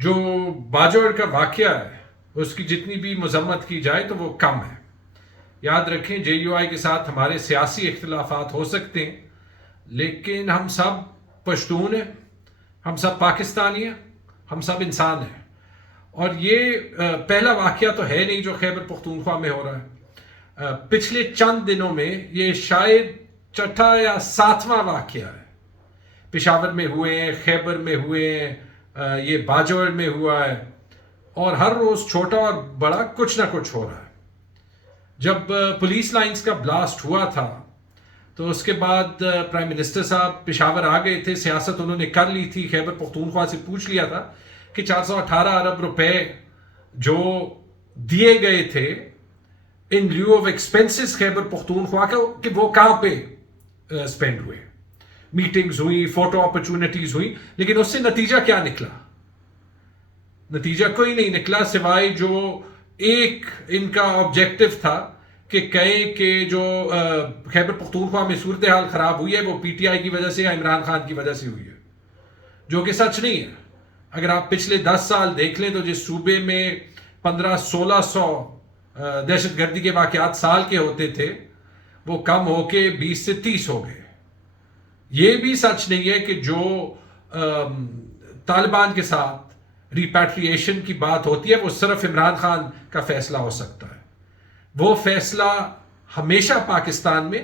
جو باجوڑ کا واقعہ ہے اس کی جتنی بھی مذمت کی جائے تو وہ کم ہے. یاد رکھیں جے یو آئی کے ساتھ ہمارے سیاسی اختلافات ہو سکتے ہیں، لیکن ہم سب پشتون ہیں، ہم سب پاکستانی ہیں، ہم سب انسان ہیں. اور یہ پہلا واقعہ تو ہے نہیں جو خیبر پختونخوا میں ہو رہا ہے. پچھلے چند دنوں میں یہ شاید چھٹا یا ساتواں واقعہ ہے. پشاور میں ہوئے ہیں، خیبر میں ہوئے ہیں، یہ باجوڑ میں ہوا ہے، اور ہر روز چھوٹا اور بڑا کچھ نہ کچھ ہو رہا ہے. جب پولیس لائنز کا بلاسٹ ہوا تھا تو اس کے بعد پرائم منسٹر صاحب پشاور آ گئے تھے. سیاست انہوں نے کر لی تھی. خیبر پختونخوا سے پوچھ لیا تھا کہ 418 ارب روپے جو دیے گئے تھے ان لیو آف ایکسپینسز خیبر پختونخوا کا، کہ وہ کہاں پہ اسپینڈ ہوئے. میٹنگز ہوئی، فوٹو اپرچونٹیز ہوئی، لیکن اس سے نتیجہ کیا نکلا؟ نتیجہ کوئی نہیں نکلا سوائے جو ایک ان کا آبجیکٹو تھا کہ کہیں کہ جو خیبر پختونخوا میں صورتحال خراب ہوئی ہے وہ پی ٹی آئی کی وجہ سے یا عمران خان کی وجہ سے ہوئی ہے، جو کہ سچ نہیں ہے. اگر آپ پچھلے 10 سال دیکھ لیں تو جس صوبے میں 1500-1600 دہشت گردی کے واقعات سال کے ہوتے تھے وہ کم ہو کے 20 سے 30 ہو گئے. یہ بھی سچ نہیں ہے کہ جو طالبان کے ساتھ ریپیٹریشن کی بات ہوتی ہے وہ صرف عمران خان کا فیصلہ ہو سکتا ہے. وہ فیصلہ ہمیشہ پاکستان میں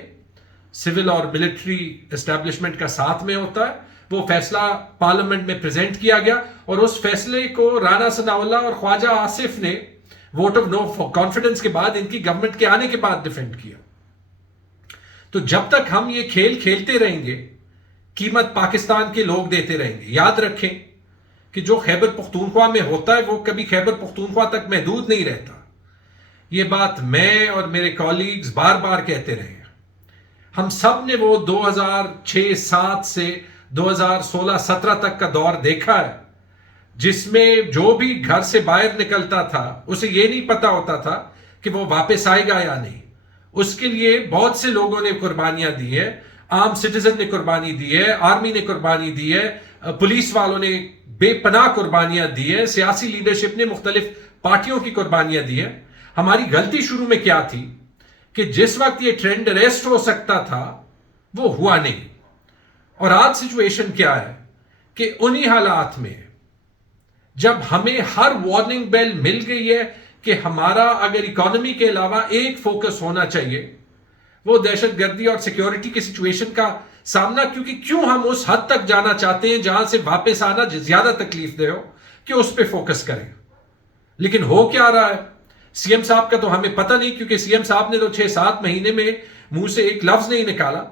سول اور ملٹری اسٹیبلشمنٹ کا ساتھ میں ہوتا ہے. وہ فیصلہ پارلیمنٹ میں پریزنٹ کیا گیا اور اس فیصلے کو رانا ثناء اللہ اور خواجہ آصف نے ووٹ آف نو کانفیڈنس کے بعد ان کی گورنمنٹ کے آنے کے بعد ڈیفینڈ کیا. تو جب تک ہم یہ کھیل کھیلتے رہیں گے قیمت پاکستان کے لوگ دیتے رہیں گے. یاد رکھیں کہ جو خیبر پختونخوا میں ہوتا ہے وہ کبھی خیبر پختونخوا تک محدود نہیں رہتا. یہ بات میں اور میرے کالیگز بار بار کہتے رہے ہیں. ہم سب نے وہ 2006-07 سے 2016-17 تک کا دور دیکھا ہے جس میں جو بھی گھر سے باہر نکلتا تھا اسے یہ نہیں پتا ہوتا تھا کہ وہ واپس آئے گا یا نہیں. اس کے لیے بہت سے لوگوں نے قربانیاں دی ہیں. عام سٹیزن نے قربانی دی ہے، آرمی نے قربانی دی ہے، پولیس والوں نے بے پناہ قربانیاں دی ہیں، سیاسی لیڈرشپ نے مختلف پارٹیوں کی قربانیاں دی ہیں. ہماری غلطی شروع میں کیا تھی کہ جس وقت یہ ٹرینڈ ریسٹ ہو سکتا تھا وہ ہوا نہیں. اور آج سچویشن کیا ہے کہ انہی حالات میں جب ہمیں ہر وارننگ بیل مل گئی ہے کہ ہمارا اگر اکانومی کے علاوہ ایک فوکس ہونا چاہیے وہ دہشت گردی اور سیکیورٹی کی سچویشن کا سامنا، کیوں ہم اس حد تک جانا چاہتے ہیں جہاں سے واپس آنا زیادہ تکلیف دہ ہو کہ اس پہ فوکس کریں. لیکن ہو کیا رہا ہے سی ایم صاحب کا تو ہمیں پتہ نہیں، کیونکہ سی ایم صاحب نے تو 6-7 مہینے میں منہ سے ایک لفظ نہیں نکالا.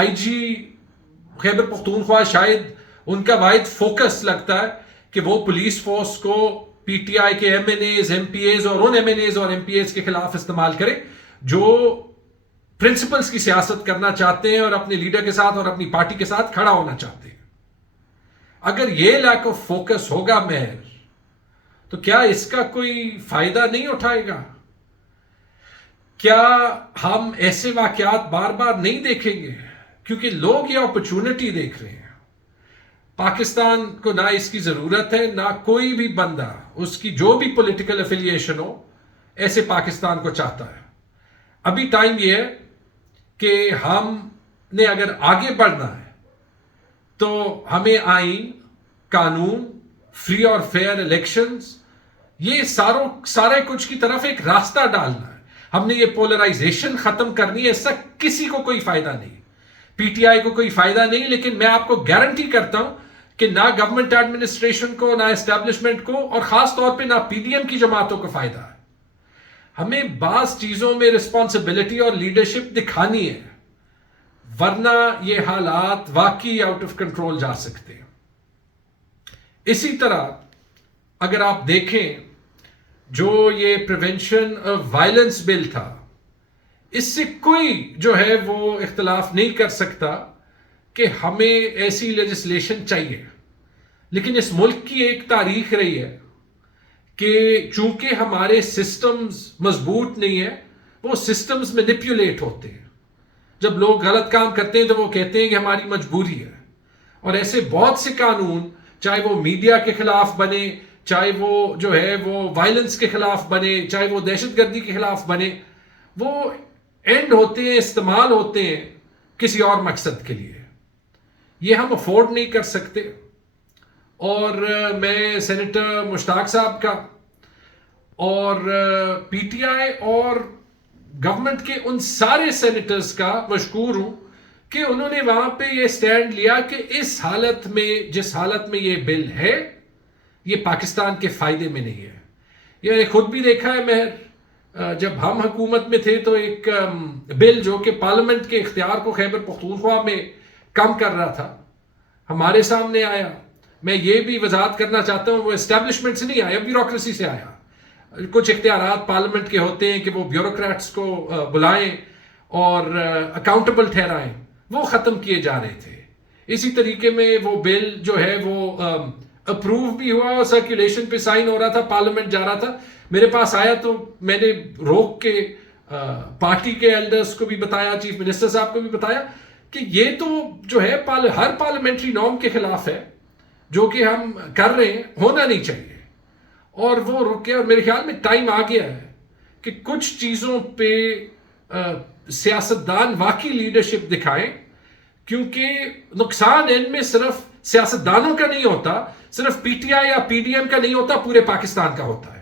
آئی جی خیبر پختونخوا شاید ان کا واحد فوکس لگتا ہے کہ وہ پولیس فورس کو پی ٹی آئی کے M N As, M P As اور ان ایم این ایز اور ایم پی ایز کے خلاف استعمال کرے جو پرنسپلز کی سیاست کرنا چاہتے ہیں اور اپنے لیڈر کے ساتھ اور اپنی پارٹی کے ساتھ کھڑا ہونا چاہتے ہیں. اگر یہ لیک آف فوکس ہوگا محض تو کیا اس کا کوئی فائدہ نہیں اٹھائے گا؟ کیا ہم ایسے واقعات بار بار نہیں دیکھیں گے؟ کیونکہ لوگ یہ اپرچونٹی دیکھ رہے ہیں. پاکستان کو نہ اس کی ضرورت ہے، نہ کوئی بھی بندہ اس کی جو بھی پولیٹیکل افیلیشن ہو ایسے پاکستان کو چاہتا ہے. ابھی ٹائم یہ ہے کہ ہم نے اگر آگے بڑھنا ہے تو ہمیں آئین، قانون، فری اور فیئر الیکشنز، یہ سارے کچھ کی طرف ایک راستہ ڈالنا ہے. ہم نے یہ پولرائزیشن ختم کرنی ہے. اس سے کسی کو کوئی فائدہ نہیں، پی ٹی آئی کو کوئی فائدہ نہیں، لیکن میں آپ کو گارنٹی کرتا ہوں کہ نہ گورنمنٹ ایڈمنسٹریشن کو، نہ اسٹیبلشمنٹ کو، اور خاص طور پہ نہ پی ڈی ایم کی جماعتوں کو فائدہ ہے. ہمیں بعض چیزوں میں رسپانسبلٹی اور لیڈرشپ دکھانی ہے، ورنہ یہ حالات واقعی آؤٹ آف کنٹرول جا سکتے ہیں. اسی طرح اگر آپ دیکھیں جو یہ پریونشن آف وائلنس بل تھا، اس سے کوئی جو ہے وہ اختلاف نہیں کر سکتا کہ ہمیں ایسی لیجسلیشن چاہیے. لیکن اس ملک کی ایک تاریخ رہی ہے کہ چونکہ ہمارے سسٹمز مضبوط نہیں ہیں، وہ سسٹمز مینیپولیٹ ہوتے ہیں. جب لوگ غلط کام کرتے ہیں تو وہ کہتے ہیں کہ ہماری مجبوری ہے. اور ایسے بہت سے قانون چاہے وہ میڈیا کے خلاف بنے، چاہے وہ جو ہے وہ وائلنس کے خلاف بنے، چاہے وہ دہشت گردی کے خلاف بنے، وہ اینڈ ہوتے ہیں، استعمال ہوتے ہیں کسی اور مقصد کے لیے. یہ ہم افورڈ نہیں کر سکتے. اور میں سینیٹر مشتاق صاحب کا اور پی ٹی آئی اور گورنمنٹ کے ان سارے سینیٹرز کا مشکور ہوں کہ انہوں نے وہاں پہ یہ سٹینڈ لیا کہ اس حالت میں، جس حالت میں یہ بل ہے، یہ پاکستان کے فائدے میں نہیں ہے. یہ نے خود بھی دیکھا ہے مہر، جب ہم حکومت میں تھے تو ایک بل جو کہ پارلیمنٹ کے اختیار کو خیبر پختونخوا میں کم کر رہا تھا، ہمارے سامنے آیا. میں یہ بھی وضاحت کرنا چاہتا ہوں وہ اسٹیبلشمنٹ سے نہیں آیا، بیوروکریسی سے آیا. کچھ اختیارات پارلیمنٹ کے ہوتے ہیں کہ وہ بیوروکریٹس کو بلائیں اور اکاؤنٹیبل ٹھہرائیں، وہ ختم کیے جا رہے تھے. اسی طریقے میں وہ بل جو ہے وہ اپروو بھی ہوا اور سرکولیشن پہ سائن ہو رہا تھا، پارلیمنٹ جا رہا تھا. میرے پاس آیا تو میں نے روک کے پارٹی کے ایلڈرز کو بھی بتایا، چیف منسٹر صاحب کو بھی بتایا کہ یہ تو جو ہے ہر پارلیمنٹری نارم کے خلاف ہے، جو کہ ہم کر رہے ہیں ہونا نہیں چاہیے. اور وہ رکے، اور میرے خیال میں ٹائم آ گیا ہے کہ کچھ چیزوں پہ سیاستدان واقعی لیڈرشپ دکھائیں، کیونکہ نقصان ان میں صرف سیاستدانوں کا نہیں ہوتا، صرف پی ٹی آئی یا پی ڈی ایم کا نہیں ہوتا، پورے پاکستان کا ہوتا ہے.